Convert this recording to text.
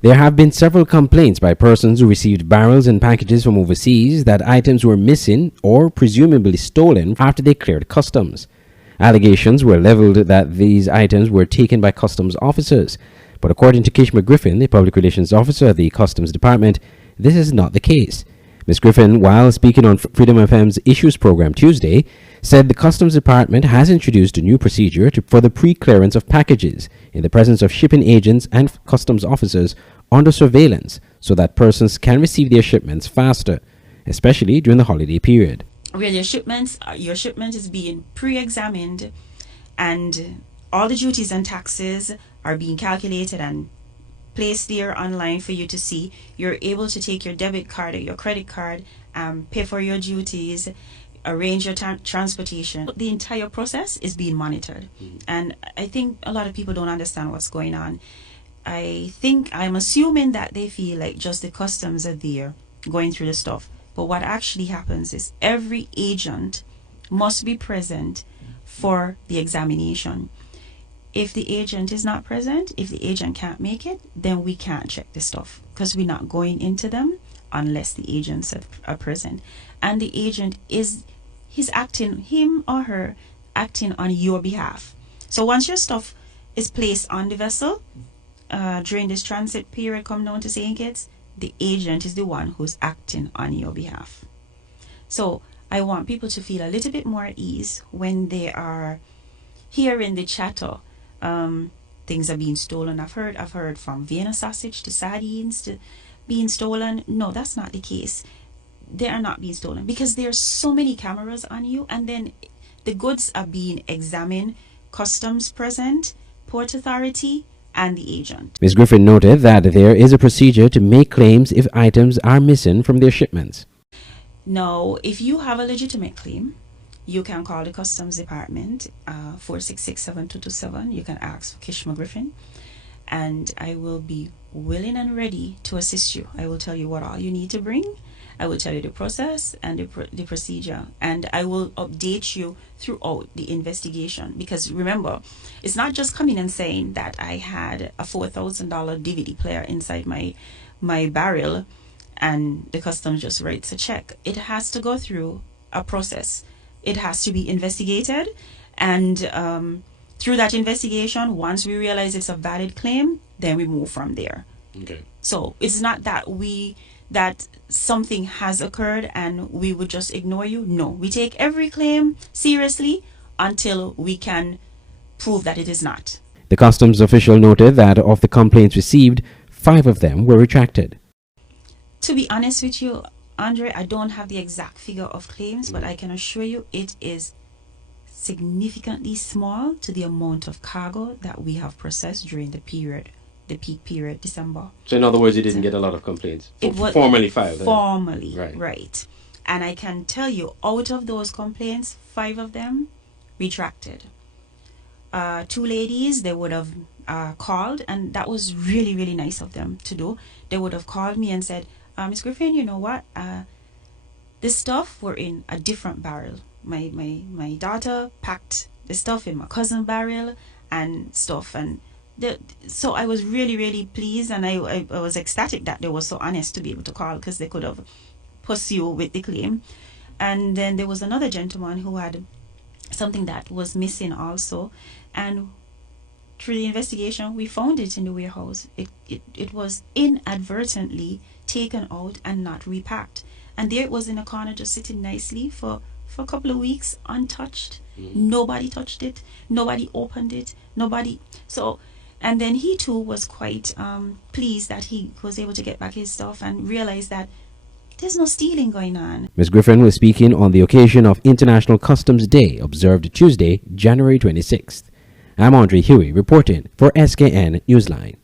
There have been several complaints by persons who received barrels and packages from overseas that items were missing or presumably stolen after they cleared customs. Allegations were leveled that these items were taken by customs officers, but according to Kishma Griffin, the public relations officer at the Customs Department, this is not the case. Ms. Griffin, while speaking on Freedom FM's Issues program Tuesday, said the Customs Department has introduced a new procedure for the pre-clearance of packages in the presence of shipping agents and customs officers under surveillance so that persons can receive their shipments faster, especially during the holiday period. Where your shipment is being pre-examined and all the duties and taxes are being calculated and placed there online for you to see. You're able to take your debit card or your credit card, pay for your duties, arrange your transportation. The entire process is being monitored. And I think a lot of people don't understand what's going on. I'm assuming that they feel like just the customs are there going through the stuff. But what actually happens is every agent must be present for the examination. If the agent is not present, if the agent can't make it, then we can't check the stuff because we're not going into them unless the agents are present. And the agent he's acting, him or her, acting on your behalf. So once your stuff is placed on the vessel, during this transit period, come down to St. Kitts, the agent is the one who's acting on your behalf. So I want people to feel a little bit more at ease when they are hearing the chatter. Things are being stolen. I've heard from Vienna sausage to sardines to being stolen. No, that's not the case. They are not being stolen because there are so many cameras on you, and then the goods are being examined. Customs present, Port Authority, and the agent. Ms. Griffin noted that there is a procedure to make claims if items are missing from their shipments. Now, if you have a legitimate claim, you can call the Customs Department, 466-7227. You can ask for Kishma Griffin, and I will be willing and ready to assist you. I will tell you what all you need to bring. I will tell you the process and the procedure, and I will update you throughout the investigation. Because remember, it's not just coming and saying that I had a $4,000 DVD player inside my barrel and the customs just writes a check. It has to go through a process. It has to be investigated, and through that investigation, once we realize it's a valid claim, then we move from there. Okay. So it's not that something has occurred and we would just ignore you. No, we take every claim seriously until we can prove that it is not. The customs official noted that of the complaints received, 5 of them were retracted. To be honest with you, Andre, I don't have the exact figure of claims, but I can assure you it is significantly small to the amount of cargo that we have processed during the peak period, December. So in other words, you didn't get a lot of complaints? It was formally filed? Formally, right. And I can tell you, out of those complaints, 5 of them retracted. 2 ladies, they would have called, and that was really, really nice of them to do. They would have called me and said, Ms. Griffin, you know what? This stuff were in a different barrel. My daughter packed the stuff in my cousin's barrel and stuff, and so I was really, really pleased, and I was ecstatic that they were so honest to be able to call, because they could have pursued with the claim. And then there was another gentleman who had something that was missing also, and through the investigation we found it in the warehouse. It was inadvertently taken out and not repacked, and there it was in a corner just sitting nicely for a couple of weeks untouched. Nobody touched it, nobody opened it, nobody. So, and then he too was quite pleased that he was able to get back his stuff and realize that there's no stealing going on. Ms. Griffin was speaking on the occasion of International Customs Day, observed Tuesday, January 26th. I'm Andre Huey reporting for SKN Newsline.